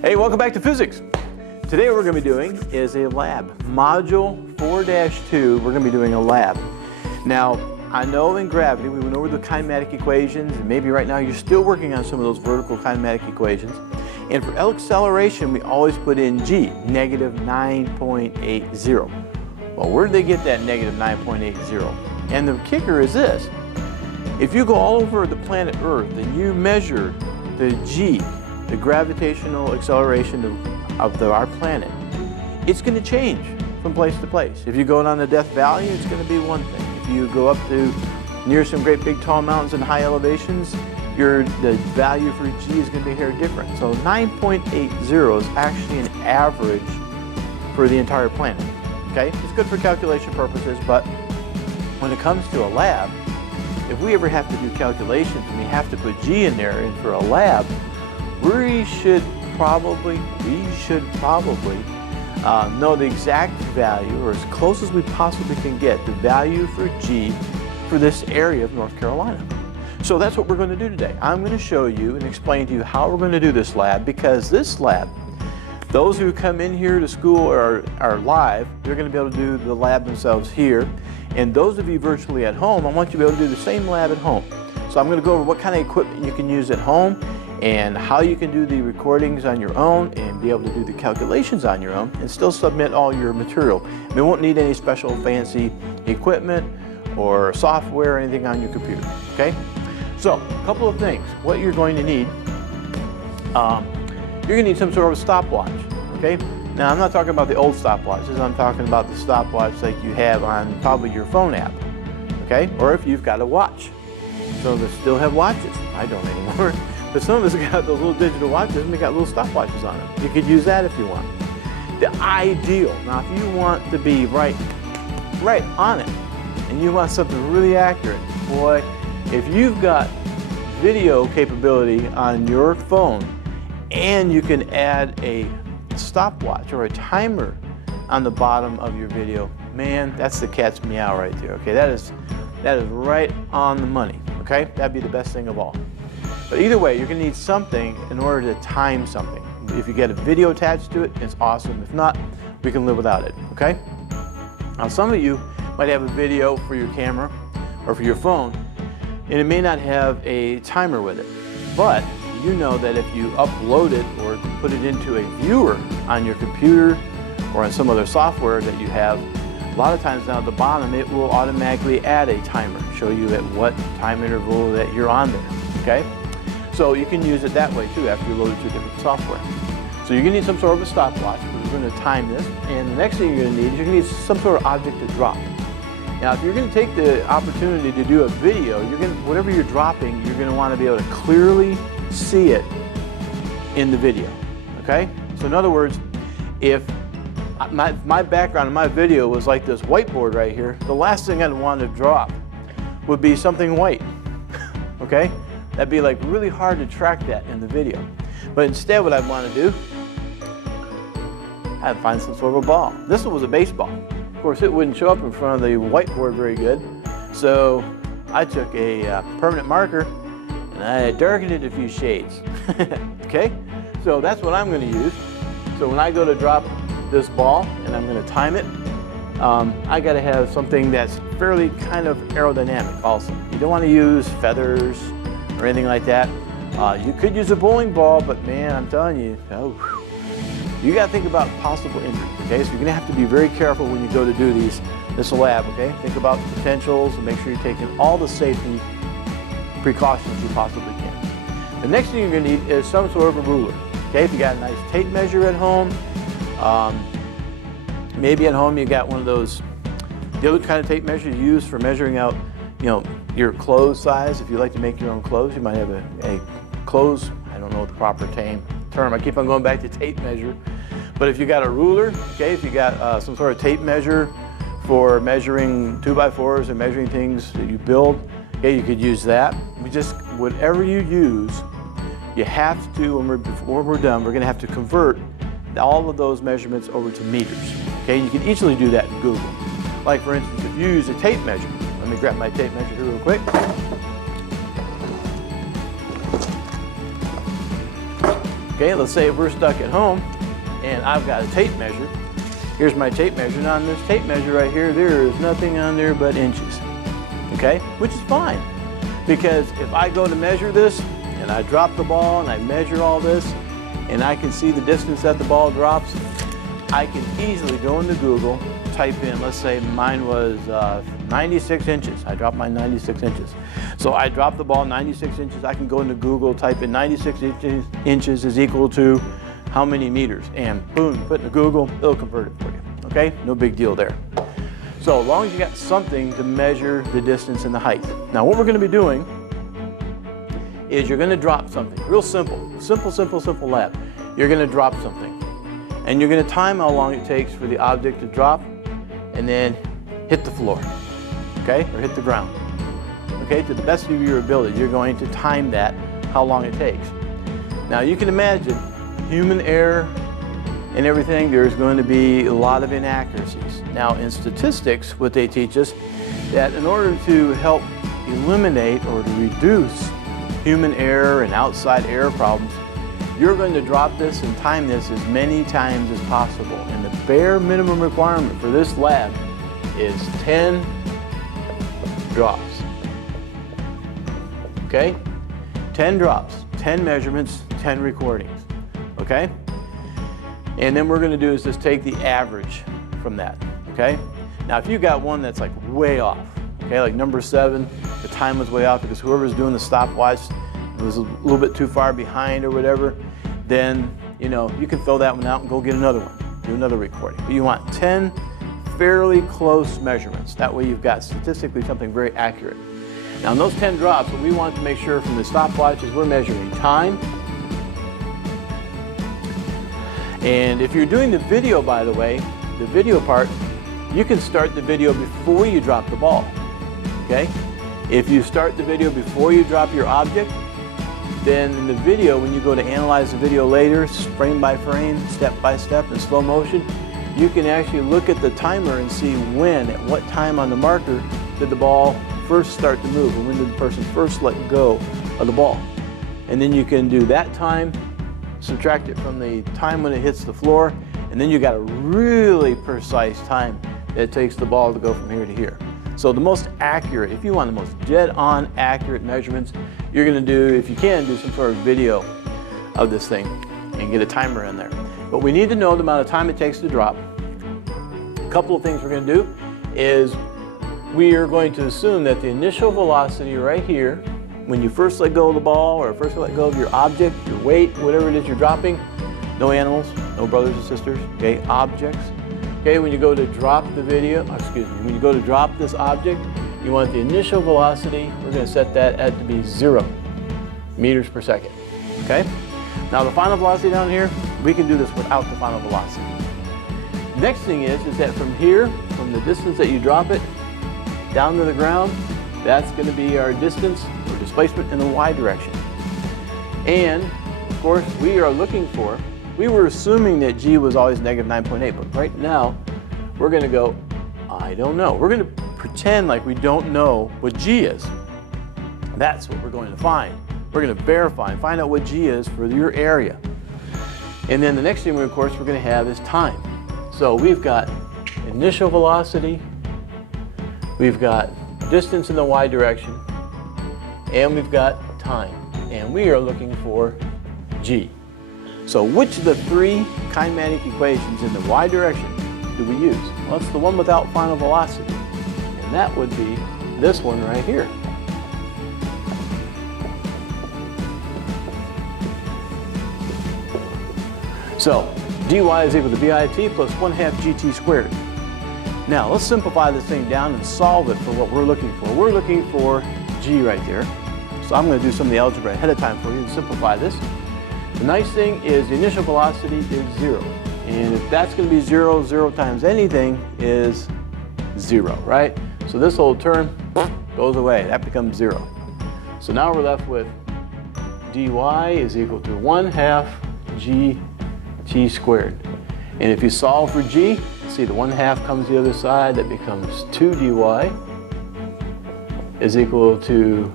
Hey, welcome back to physics. Today what we're going to be doing is a lab. Module 4-2, we're going to be doing a lab. Now, I know in gravity we went over the kinematic equations, and maybe right now you're still working on some of those vertical kinematic equations. And for acceleration, we always put in g, negative 9.80. Well, where did they get that negative 9.80? And the kicker is this. If you go all over the planet Earth and you measure the g, the gravitational acceleration of our planet, it's going to change from place to place. If you go down to Death Valley, it's going to be one thing. If you go up to near some great big tall mountains and high elevations, the value for g is going to be here different. So 9.80 is actually an average for the entire planet. Okay, it's good for calculation purposes, but when it comes to a lab, if we ever have to do calculations and we have to put g in there, and for a lab, we should probably know the exact value, or as close as we possibly can get, the value for g for this area of North Carolina. So that's what we're going to do today. I'm going to show you and explain to you how we're going to do this lab, because this lab, those who come in here to school or are live, they're going to be able to do the lab themselves here. And those of you virtually at home, I want you to be able to do the same lab at home. So I'm going to go over what kind of equipment you can use at home and how you can do the recordings on your own and be able to do the calculations on your own and still submit all your material. We won't need any special fancy equipment or software or anything on your computer, okay? So, a couple of things. What you're going to need, you're going to need some sort of a stopwatch, okay? Now, I'm not talking about the old stopwatches. I'm talking about the stopwatch like you have on probably your phone app, okay? Or if you've got a watch. Some of us still have watches. I don't anymore. But some of us got those little digital watches and they got little stopwatches on them. You could use that if you want. The ideal, now if you want to be right on it and you want something really accurate, boy, if you've got video capability on your phone and you can add a stopwatch or a timer on the bottom of your video, man, that's the cat's meow right there, okay? That is right on the money, okay? That'd be the best thing of all. But either way, you're going to need something in order to time something. If you get a video attached to it, it's awesome. If not, we can live without it, okay? Now, some of you might have a video for your camera or for your phone, and it may not have a timer with it. But you know that if you upload it or put it into a viewer on your computer or on some other software that you have, a lot of times down at the bottom, it will automatically add a timer, show you at what time interval that you're on there, okay? So you can use it that way too after you load it to different software. So you're going to need some sort of a stopwatch. We're going to time this. And the next thing you're going to need is you're going to need some sort of object to drop. Now if you're going to take the opportunity to do a video, whatever you're dropping, you're going to want to be able to clearly see it in the video. Okay? So in other words, if my background in my video was like this whiteboard right here, the last thing I'd want to drop would be something white. Okay? That'd be like really hard to track that in the video. But instead what I'd want to do, I'd find some sort of a ball. This one was a baseball. Of course it wouldn't show up in front of the whiteboard very good. So I took a permanent marker and I darkened it a few shades. Okay? So that's what I'm going to use. So when I go to drop this ball and I'm going to time it, I got to have something that's fairly kind of aerodynamic also. You don't want to use feathers or anything like that. You could use a bowling ball, but man, I'm telling you, you got to think about possible injury, okay? So you're going to have to be very careful when you go to do this lab, okay? Think about the potentials and make sure you're taking all the safety precautions you possibly can. The next thing you're going to need is some sort of a ruler, okay? If you got a nice tape measure at home, maybe at home you got one of those, the other kind of tape measures you use for measuring out, your clothes size. If you like to make your own clothes, you might have a clothes, I don't know the proper term, I keep on going back to tape measure. But if you got a ruler, okay, if you got some sort of tape measure for measuring 2x4s and measuring things that you build, okay, you could use that. Whatever you use, you have to, before we're done, we're going to have to convert all of those measurements over to meters. Okay, you can easily do that in Google. Like for instance, if you use a tape measure, let me grab my tape measure here real quick. Okay, let's say if we're stuck at home and I've got a tape measure. Here's my tape measure. Now on this tape measure right here, there is nothing on there but inches. Okay, which is fine. Because if I go to measure this and I drop the ball and I measure all this and I can see the distance that the ball drops, I can easily go into Google, type in, let's say mine was 96 inches. I dropped mine 96 inches. So I dropped the ball 96 inches. I can go into Google, type in 96 inches is equal to how many meters? And boom, put into Google, it'll convert it for you. Okay, no big deal there. So as long as you got something to measure the distance and the height. Now what we're going to be doing is you're going to drop something. Real simple. Simple lab. You're going to drop something. And you're going to time how long it takes for the object to drop and then hit the floor, okay, or hit the ground. Okay, to the best of your ability, you're going to time that, how long it takes. Now you can imagine human error and everything, there's going to be a lot of inaccuracies. Now in statistics, what they teach us, that in order to help eliminate or to reduce human error and outside error problems, you're going to drop this and time this as many times as possible. And the bare minimum requirement for this lab is 10 drops. Okay? 10 drops, 10 measurements, 10 recordings. Okay? And then what we're going to do is just take the average from that. Okay? Now if you got one that's like way off, okay, like number 7, the time was way off because whoever's doing the stopwatch was a little bit too far behind or whatever, then you know you can throw that one out and go get another one, do another recording. But you want 10 fairly close measurements. That way you've got statistically something very accurate. Now in those 10 drops, what we want to make sure from the stopwatch is we're measuring time. And if you're doing the video, by the way, the video part, you can start the video before you drop the ball. Okay? If you start the video before you drop your object, then in the video, when you go to analyze the video later, frame by frame, step by step, in slow motion, you can actually look at the timer and see when, at what time on the marker, did the ball first start to move, and when did the person first let go of the ball. And then you can do that time, subtract it from the time when it hits the floor, and then you got a really precise time that it takes the ball to go from here to here. So the most accurate, if you want the most dead-on accurate measurements, you're going to do, if you can, do some sort of video of this thing and get a timer in there. But we need to know the amount of time it takes to drop. A couple of things we're going to do is we are going to assume that the initial velocity right here, when you first let go of the ball or first let go of your object, your weight, whatever it is you're dropping, no animals, no brothers and sisters, okay, objects. Okay, when you go to drop the video, when you go to drop this object, you want the initial velocity, we're going to set that at to be 0 meters per second. Okay? Now the final velocity down here, we can do this without the final velocity. Next thing is that from here, from the distance that you drop it down to the ground, that's going to be our distance or displacement in the y direction. And of course, we are looking for, we were assuming that g was always negative 9.8, but right now we're going to go, I don't know. We're going to pretend like we don't know what g is. That's what we're going to find. We're going to verify and find out what g is for your area. And then the next thing, of course, we're going to have is time. So we've got initial velocity, we've got distance in the y direction, and we've got time. And we are looking for g. So which of the 3 kinematic equations in the y direction do we use? Well, it's the one without final velocity. And that would be this one right here. So dy is equal to bit plus 1/2 gt squared. Now let's simplify this thing down and solve it for what we're looking for. We're looking for g right there. So I'm going to do some of the algebra ahead of time for you to simplify this. The nice thing is the initial velocity is 0. And if that's going to be 0, 0 times anything is 0, right? So this whole term goes away. That becomes 0. So now we're left with dy is equal to 1/2 gt squared. And if you solve for g, see the 1/2 comes the other side. That becomes 2 dy is equal to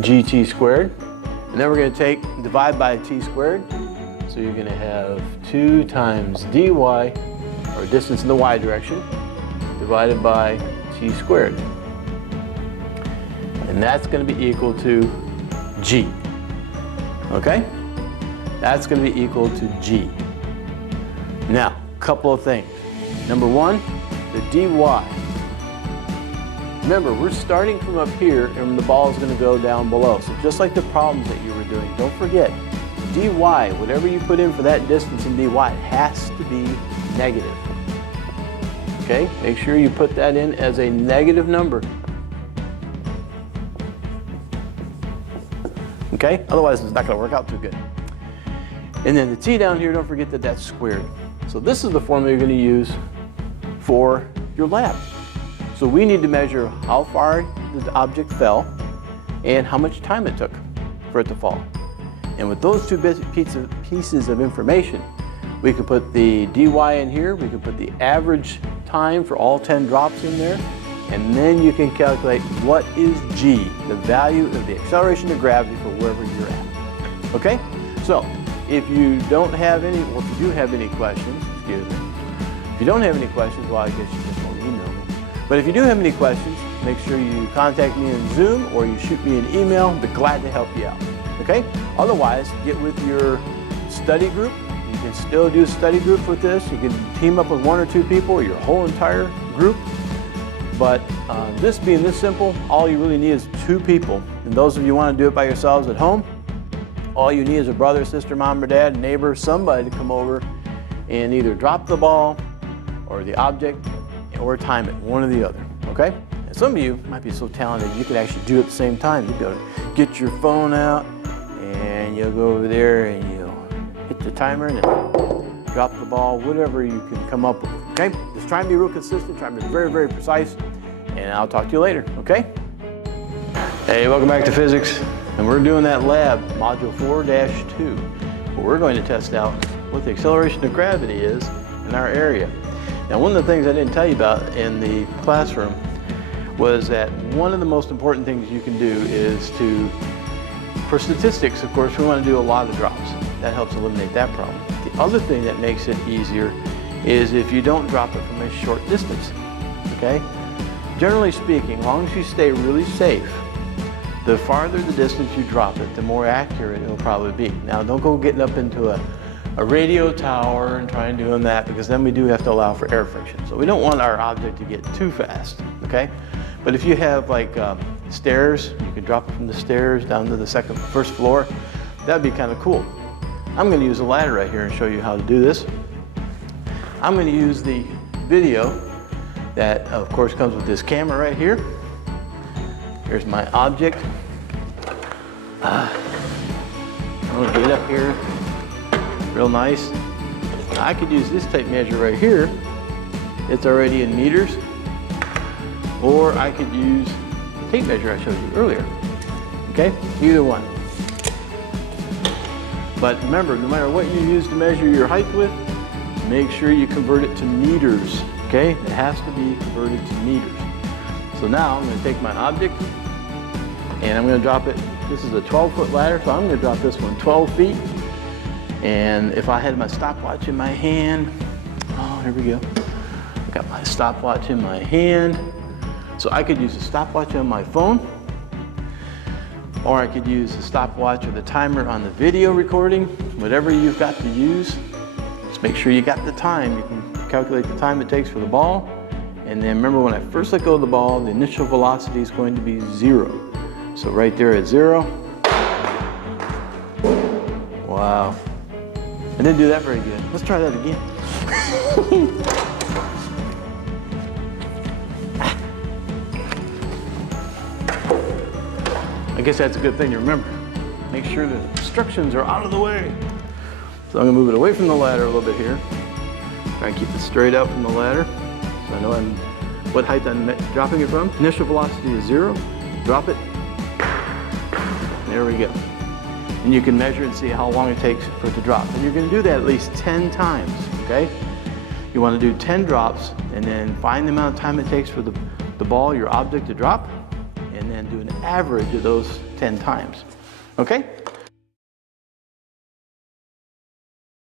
gt squared. And then we're going to divide by t squared. So you're going to have 2 times dy, or distance in the y direction, divided by t squared. And that's going to be equal to g. Okay? That's going to be equal to g. Now, a couple of things. Number one, the dy. Remember, we're starting from up here and the ball is going to go down below. So just like the problems that you were doing, don't forget, dy, whatever you put in for that distance in dy, has to be negative. Okay? Make sure you put that in as a negative number. Okay? Otherwise, it's not going to work out too good. And then the t down here, don't forget that that's squared. So this is the formula you're going to use for your lab. So we need to measure how far the object fell and how much time it took for it to fall. And with those two pieces of information, we can put the dy in here, we can put the average time for all 10 drops in there, and then you can calculate what is g, the value of the acceleration of gravity for wherever you're at. Okay? So, if you don't have any, or if you do have any questions, excuse me, if you don't have any questions, well, I guess you just won't email me. But if you do have any questions, make sure you contact me in Zoom or you shoot me an email. I'll be glad to help you out. Okay? Otherwise, get with your study group. You can still do a study group with this. You can team up with 1 or 2 people or your whole entire group. But this being this simple, all you really need is 2 people. And those of you who want to do it by yourselves at home, all you need is a brother, sister, mom or dad, neighbor, somebody to come over and either drop the ball or the object or time it, one or the other, okay? And some of you might be so talented you could actually do it at the same time. You'd be able to get your phone out and you'll go over there and you'll hit the timer and then drop the ball, whatever you can come up with, okay? Just try and be real consistent, try and be very, very precise, and I'll talk to you later, okay? Hey, welcome back to physics. And we're doing that lab, module 4-2, where we're going to test out what the acceleration of gravity is in our area. Now, one of the things I didn't tell you about in the classroom was that one of the most important things you can do is for statistics, of course, we want to do a lot of drops. That helps eliminate that problem. The other thing that makes it easier is if you don't drop it from a short distance, okay? Generally speaking, as long as you stay really safe, the farther the distance you drop it, the more accurate it'll probably be. Now, don't go getting up into a radio tower and trying doing that, because then we do have to allow for air friction. So we don't want our object to get too fast, okay? But if you have like stairs, you can drop it from the stairs down to the first floor. That'd be kind of cool. I'm going to use a ladder right here and show you how to do this. I'm going to use the video that, of course, comes with this camera right here. Here's my object. I'm going to get up here real nice. I could use this tape measure right here. It's already in meters. Or I could use the tape measure I showed you earlier. Okay? Either one. But remember, no matter what you use to measure your height with, make sure you convert it to meters. Okay? It has to be converted to meters. So now I'm going to take my object and I'm going to drop it. This is a 12-foot ladder, so I'm going to drop this one 12 feet. And if I had my stopwatch in my hand, oh, here we go. I got my stopwatch in my hand. So I could use a stopwatch on my phone, or I could use the stopwatch or the timer on the video recording, whatever you've got to use. Just make sure you got the time. You can calculate the time it takes for the ball. And then remember, when I first let go of the ball, the initial velocity is going to be 0. So right there at 0. Wow. I didn't do that very good. Let's try that again. I guess that's a good thing to remember. Make sure the instructions are out of the way. So I'm gonna move it away from the ladder a little bit here. Try and keep it straight out from the ladder. So I know what height I'm dropping it from. Initial velocity is 0. Drop it. There we go. And you can measure and see how long it takes for it to drop. And you're gonna do that at least 10 times, okay? You wanna do 10 drops and then find the amount of time it takes for the ball, your object, to drop, and then do an average of those 10 times, okay?